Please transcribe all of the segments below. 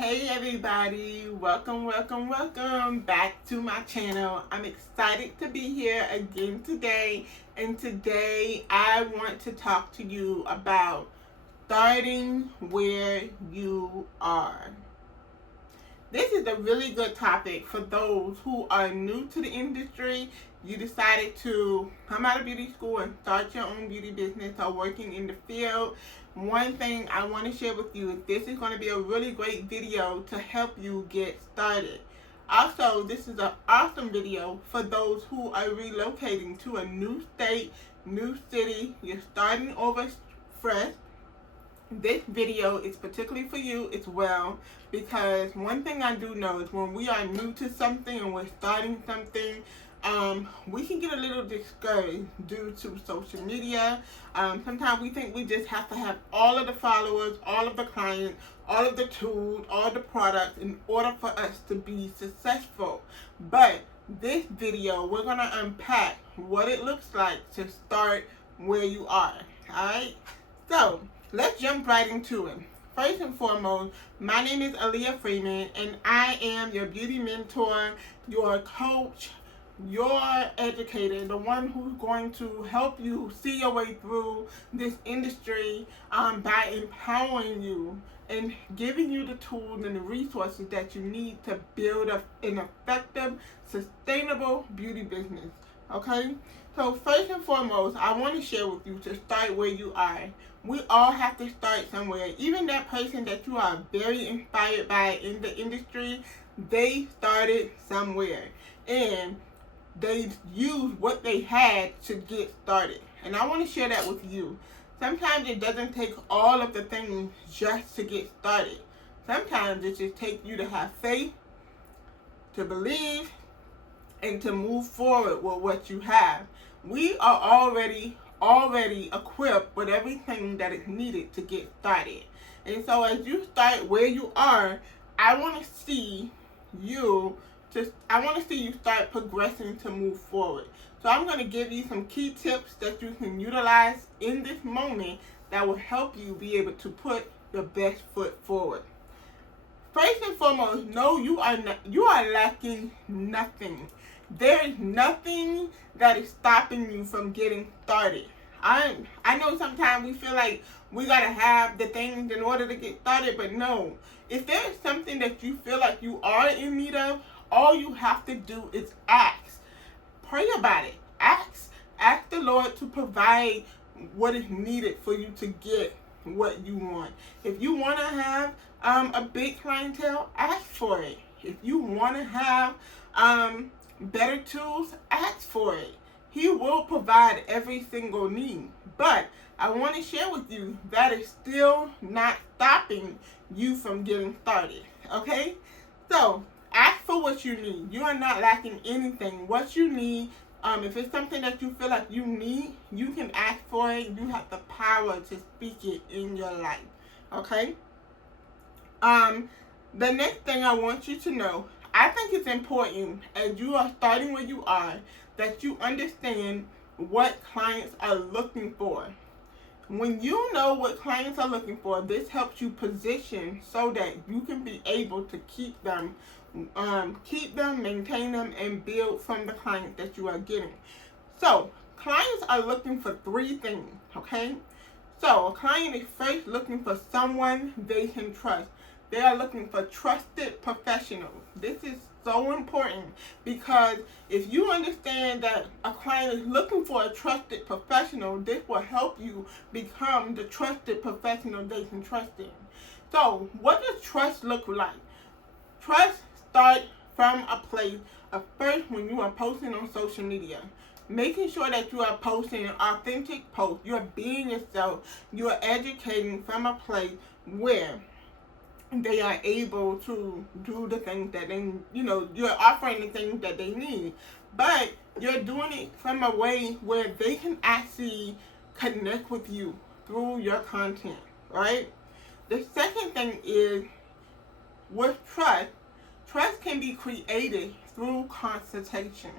Hey everybody, welcome back to my channel. I'm excited to be here again today, and today I want to talk to you about starting where you are. This is a really good topic for those who are new to the industry. You decided to come out of beauty school and start your own beauty business or working in the field. One thing I want to share with you is this is going to be a really great video to help you get started. Also, this is an awesome video for those who are relocating to a new state, new city. You're starting over fresh. This video is particularly for you as well, because one thing I do know is when we are new to something and we're starting something, we can get a little discouraged due to social media. Sometimes we think we just have to have all of the followers, all of the clients, all of the tools, all the products in order for us to be successful. But this video, we're going to unpack what it looks like to start where you are. Alright? So, let's jump right into it. First and foremost, my name is Alia Freeman, and I am your beauty mentor, your coach, your educator, the one who's going to help you see your way through this industry by empowering you and giving you the tools and the resources that you need to build an effective, sustainable beauty business. Okay? So first and foremost, I want to share with you to start where you are. We all have to start somewhere. Even that person that you are very inspired by in the industry, they started somewhere. And they used what they had to get started. And I want to share that with you. Sometimes it doesn't take all of the things just to get started. Sometimes it just takes you to have faith, to believe, and to move forward with what you have. We are already equipped with everything that is needed to get started. And so as you start where you are, I want to see you start progressing to move forward. So I'm going to give you some key tips that you can utilize in this moment that will help you be able to put your best foot forward. First and foremost, know you are lacking nothing. There is nothing that is stopping you from getting started. I know sometimes we feel like we gotta have the things in order to get started, but no. If there is something that you feel like you are in need of, all you have to do is ask. Pray about it. Ask the Lord to provide what is needed for you to get what you want. If you want to have a big clientele, ask for it. If you want to have better tools, ask for it. He will provide every single need. But I want to share with you that is still not stopping you from getting started. Okay? So, ask for what you need. You are not lacking anything. What you need, if it's something that you feel like you need, you can ask for it. You have the power to speak it in your life. Okay? The next thing I want you to know, I think it's important as you are starting where you are that you understand what clients are looking for. When you know what clients are looking for, this helps you position so that you can be able to keep them, maintain them, and build from the clients that you are getting. So, clients are looking for three things, okay? So, a client is first looking for someone they can trust. They are looking for trusted professionals. This is so important because if you understand that a client is looking for a trusted professional, this will help you become the trusted professional they can trust in. So, what does trust look like? Trust starts from a place of first when you are posting on social media. Making sure that you are posting authentic posts, you are being yourself, you are educating from a place where they are able to do the things that they, you're offering the things that they need. But you're doing it from a way where they can actually connect with you through your content, right? The second thing is with trust can be created through consultation.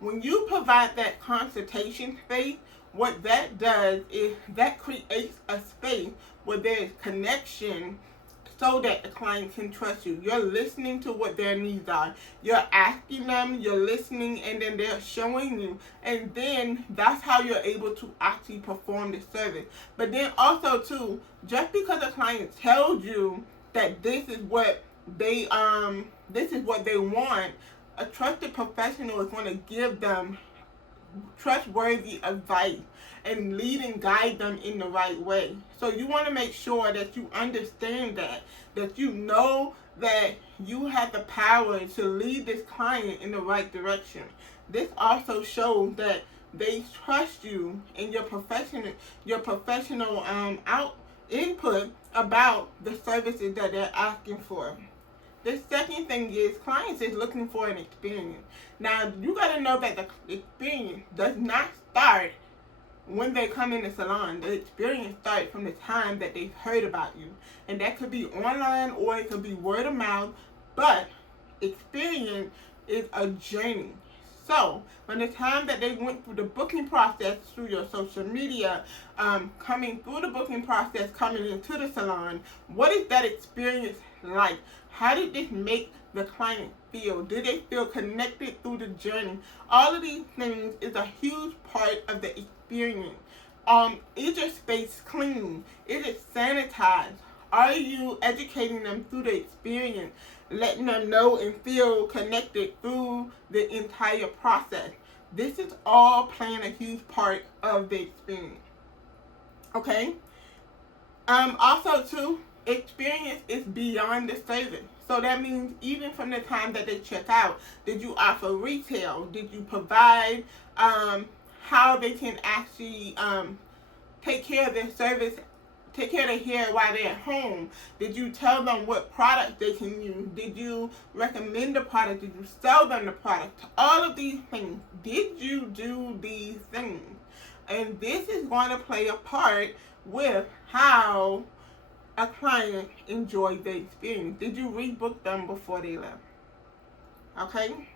When you provide that consultation space, what that does is that creates a space where there is connection so that the client can trust you. You're listening to what their needs are. You're asking them, you're listening, and then they're showing you. And then that's how you're able to actually perform the service. But then also too, just because a client tells you that this is what they want, a trusted professional is going to give them trustworthy advice and lead and guide them in the right way. So you want to make sure that you understand that you know that you have the power to lead this client in the right direction. This also shows that they trust you and your professional out input about the services that they're asking for. The second thing is clients is looking for an experience. Now, you got to know that the experience does not start when they come in the salon. The experience starts from the time that they've heard about you. And that could be online or it could be word of mouth. But experience is a journey. So, from the time that they went through the booking process through your social media, coming through the booking process, coming into the salon, what is that experience like? How did this make the client feel? Did they feel connected through the journey? All of these things is a huge part of the experience. Is your space clean? Is it sanitized? Are you educating them through the experience, letting them know and feel connected through the entire process? This is all playing a huge part of the experience. Okay? Also, too, experience is beyond the service. So that means even from the time that they check out, did you offer retail? Did you provide how they can actually take care of their service, take care of their hair while they're at home? Did you tell them what product they can use? Did you recommend the product? Did you sell them the product? All of these things. Did you do these things? And this is going to play a part with how a client enjoyed the experience. Did you rebook them before they left? Okay?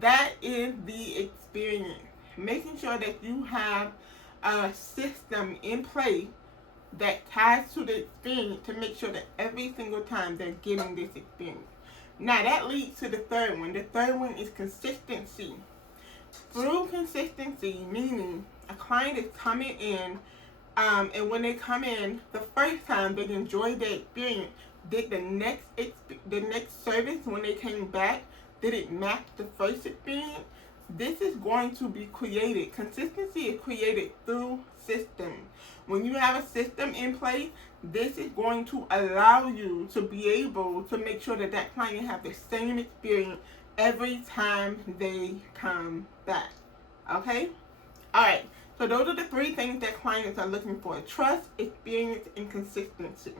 That is the experience. Making sure that you have a system in place that ties to the experience to make sure that every single time they're getting this experience. Now that leads to the third one. The third one is consistency. Through consistency, meaning a client is coming in, and when they come in the first time, they enjoy the experience. Did the next service when they came back, did it match the first experience? This is going to be created. Consistency is created through systems. When you have a system in place, this is going to allow you to be able to make sure that that client have the same experience every time they come back. Okay? Alright, so those are the three things that clients are looking for: trust, experience, and consistency.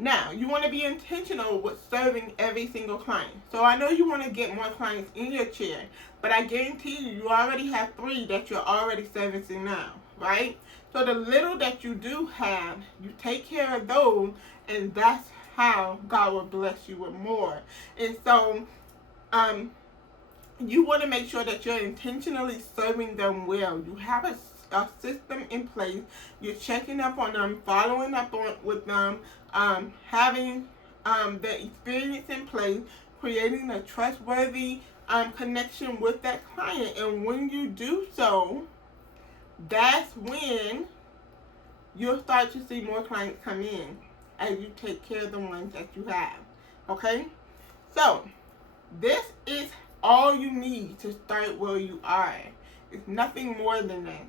Now, you want to be intentional with serving every single client. So I know you want to get more clients in your chair, but I guarantee you already have 3 that you're already servicing now, right? So the little that you do have, you take care of those, and that's how God will bless you with more. And so, you want to make sure that you're intentionally serving them well. You have a system in place. You're checking up on them, following up with them, having the experience in place, creating a trustworthy connection with that client. And when you do so, that's when you'll start to see more clients come in as you take care of the ones that you have. Okay? So, this is all you need to start where you are. It's nothing more than that.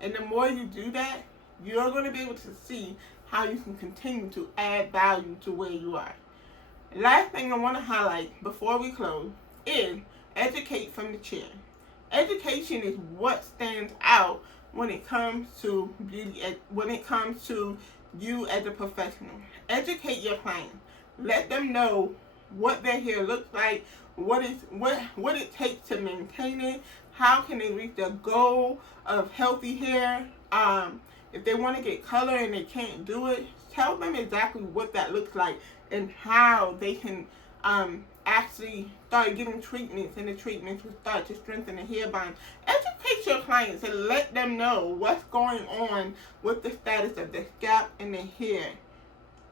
And the more you do that, you're going to be able to see how you can continue to add value to where you are. Last thing I want to highlight before we close is educate from the chair. Education is what stands out when it comes to beauty, when it comes to you as a professional. Educate your client. Let them know what their hair looks like, what it takes to maintain it, how can they reach their goal of healthy hair. If they want to get color and they can't do it, tell them exactly what that looks like and how they can actually start getting treatments, and the treatments will start to strengthen the hair bond. Educate your clients and let them know what's going on with the status of the scalp and the hair.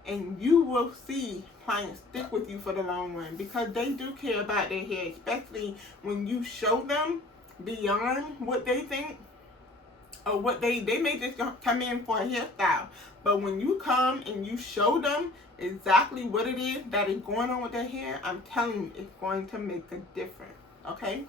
and you will see clients stick with you for the long run because they do care about their hair, especially when you show them beyond what they think or what they may just come in for a hairstyle. But when you come and you show them exactly what it is that is going on with their hair, I'm telling you, it's going to make a difference. Okay?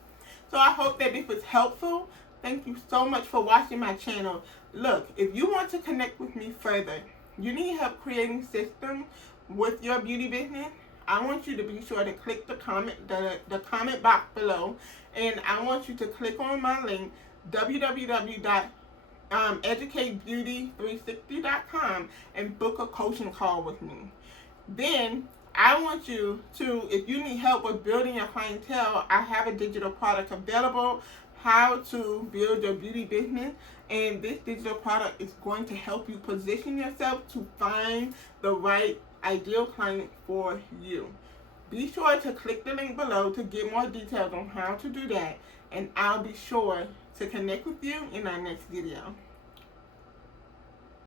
So I hope that this was helpful. Thank you so much for watching my channel. Look, if you want to connect with me further, you need help creating systems with your beauty business, I want you to be sure to click the comment box below, and I want you to click on my link, www.educatebeauty360.com, and book a coaching call with me. Then I want you to, if you need help with building your clientele, I have a digital product available, how to build your beauty business. And this digital product is going to help you position yourself to find the right ideal client for you. Be sure to click the link below to get more details on how to do that. And I'll be sure to connect with you in our next video.